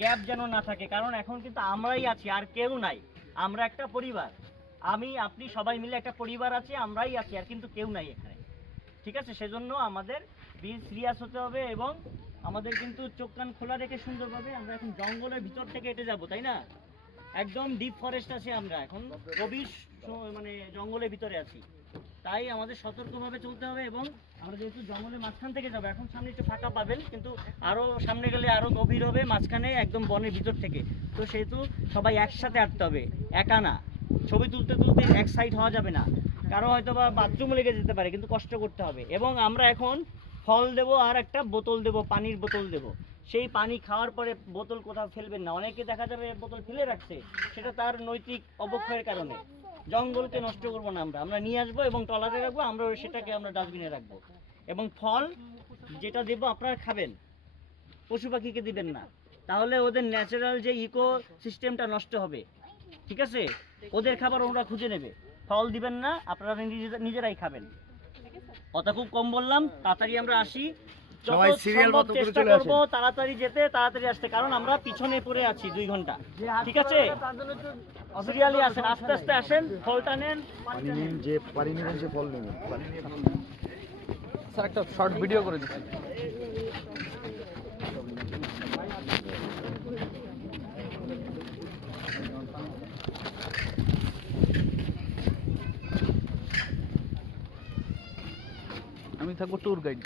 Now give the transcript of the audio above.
Gap যেন না থাকে, কারণ এখন কিন্তু আমরাই আছি, আর কেউ নাই। আমরা একটা পরিবার, আমি আপনি সবাই মিলে একটা পরিবার আছি, আমরাই আছি, আর কিন্তু কেউ নাই এখানে। ঠিক আছে, সেজন্য আমাদের সিরিয়াস হতে হবে এবং আমাদের কিন্তু চোখ কান খোলা রেখে সুন্দরভাবে আমরা এখন জঙ্গলের ভিতর থেকে হেঁটে যাব, তাই না? একদম ডিপ ফরেস্ট আছে, আমরা এখন গভীর মানে জঙ্গলের ভিতরে আছি, তাই আমাদের সতর্কভাবে চলতে হবে। এবং আমরা যেহেতু জঙ্গলের মাঝখান থেকে যাবো, এখন সামনে একটু ফাঁকা পাবেন, কিন্তু আরও সামনে গেলে আরও গভীর হবে, মাঝখানে একদম বনের ভিতর থেকে। তো সেহেতু সবাই একসাথে হাঁটতে হবে, একা না। ছবি তুলতে তুলতে এক সাইড হওয়া যাবে না, কারো হয়তো বা বাথরুমে লেগে যেতে পারে, কিন্তু কষ্ট করতে হবে। এবং আমরা এখন ফল দেব আর একটা বোতল দেব, পানির বোতল দেব। সেই পানি খাওয়ার পরে বোতল কোথাও ফেলবেন না, অনেকে দেখা যাবে বোতল ফেলে রাখছে, সেটা তার নৈতিক অবক্ষয়ের কারণে। জঙ্গলকে নষ্ট করবো না, আমরা নিয়ে আসবো এবং ট্রলারে রাখবো, আমরা সেটাকে আমরা ডাস্টবিনে রাখবো। এবং ফল যেটা দেবো আপনারা খাবেন, পশু পাখিকে দিবেন না, তাহলে ওদের ন্যাচারাল যে ইকো সিস্টেমটা নষ্ট হবে। ঠিক আছে, ওদের খাবার ওরা খুঁজে নেবে। ফল দিবেন না, আপনারা নিজেরাই খাবেন। কথা খুব কম বললাম, তাড়াতাড়ি আমরা আসি, সবাই সিরিয়াল মতো করে চেষ্টা চলে করব আসেন। তাড়াতাড়ি যেতে, তাড়াতাড়ি আসতে, কারণ আমরা পিছনে পড়ে আছি 2 ঘন্টা। ঠিক আছে, সিরিয়ালি আসেন, আস্তে আস্তে আসেন, ফলটা নেন, পানি নিন, যে পানি নেবেন সে ফল নেবেন। স্যার একটা শর্ট ভিডিও করে দিচ্ছি। আমি থাকবো ট্যুর গাইড।